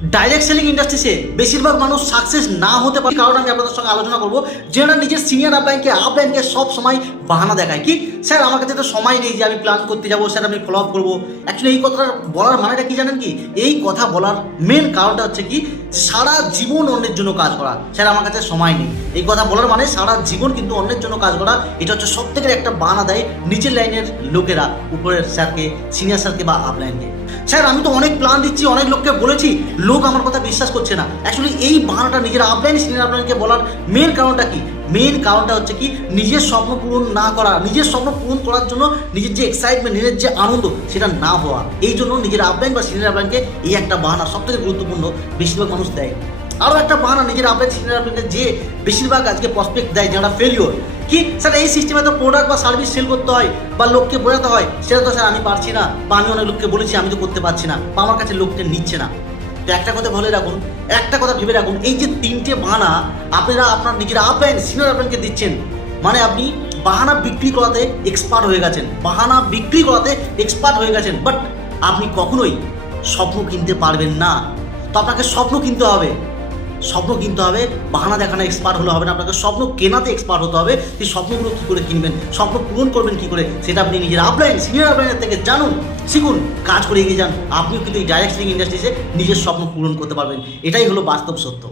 Direct selling ইন্ডাস্ট্রিতে বেশিরভাগ মানুষ সাকসেস না হতে পারে কারণ আমি আপনাদের সঙ্গে আলোচনা করবো যেটা নিজের সিনিয়র আপলাইনকে সব সময় বাহানা দেখায় কি স্যার আমার কাছে তো সময় নেই যে আমি প্ল্যান করতে যাবো স্যার আমি ফলো আপ করবো। অ্যাকচুয়ালি এই কথাটা বলার মানেটা কি জানেন কি, এই কথা বলার মেন কারণটা হচ্ছে কি সারা জীবন অন্যের জন্য কাজ করা। স্যার আমার কাছে সময় নেই, এই কথা বলার মানে সারা জীবন কিন্তু অন্যের জন্য কাজ করা। এটা হচ্ছে সব থেকে একটা বাহানা দেয় নিচের লাইনের লোকেরা উপরের স্যারকে, সিনিয়র স্যারকে বা আপলাইনকে। স্যার আমি তো অনেক প্ল্যান দিচ্ছি, অনেক লোককে বলেছি, লোক আমার কথা বিশ্বাস করছে না। অ্যাকচুয়ালি এই বাহানাটা নিজের আপলাইন সিনিয়র আপলাইনকে বলার মেন কারণটা কি, মেন কারণটা হচ্ছে কি নিজের স্বপ্ন পূরণ না করা, নিজের স্বপ্ন পূরণ করার জন্য নিজের যে এক্সাইটমেন্ট, নিজের যে আনন্দ সেটা না হওয়া। এই জন্য নিজের আপলাইন বা সিনিয়র আপলাইনকে এই একটা বাহানা সব থেকে গুরুত্বপূর্ণ বেশিরভাগ মানুষ দেয়। আরও একটা বাহানা নিজের আপলাইন সিনিয়র আপলাইনকে যে বেশিরভাগ আজকে প্রসপেক্ট দেয় যারা ফেলিওর, কি স্যার এই সিস্টেমে তো প্রোডাক্ট বা সার্ভিস সেল করতে হয় বা লোককে বোঝাতে হয়, সেটা তো স্যার আমি পারছি না, বা আমি অনেক লোককে বলেছি আমি তো করতে পারছি না, বা আমার কাছে লোকটা নিচ্ছে না। তো একটা কথা বলে রাখুন, একটা কথা ভেবে রাখুন, এই যে তিনটে বাহানা আপনারা আপনার নিজের আপলাইন সিনিয়র আপলাইনকে দিচ্ছেন, মানে আপনি বাহানা বিক্রি করাতে এক্সপার্ট হয়ে গেছেন, বাহানা বিক্রি করাতে এক্সপার্ট হয়ে গেছেন, বাট আপনি কখনোই স্বপ্ন কিনতে পারবেন না। তো আপনাকে স্বপ্ন কিনতে হবে, স্বপ্ন কিনতে হবে, বাহানা দেখানো এক্সপার্ট হলে হবে না, আপনাকে স্বপ্ন কেনাতে এক্সপার্ট হতে হবে। সেই স্বপ্নগুলো কী করে কিনবেন, স্বপ্ন পূরণ করবেন কী করে, সেটা আপনি নিজের আপলাইন সিনিয়র আপলাইনের থেকে জানুন, শিখুন, কাজ করে এগিয়ে যান। আপনিও কিন্তু এই ডাইরেক্ট সেলিং ইন্ডাস্ট্রিতে নিজের স্বপ্ন পূরণ করতে পারবেন। এটাই হলো বাস্তব সত্য।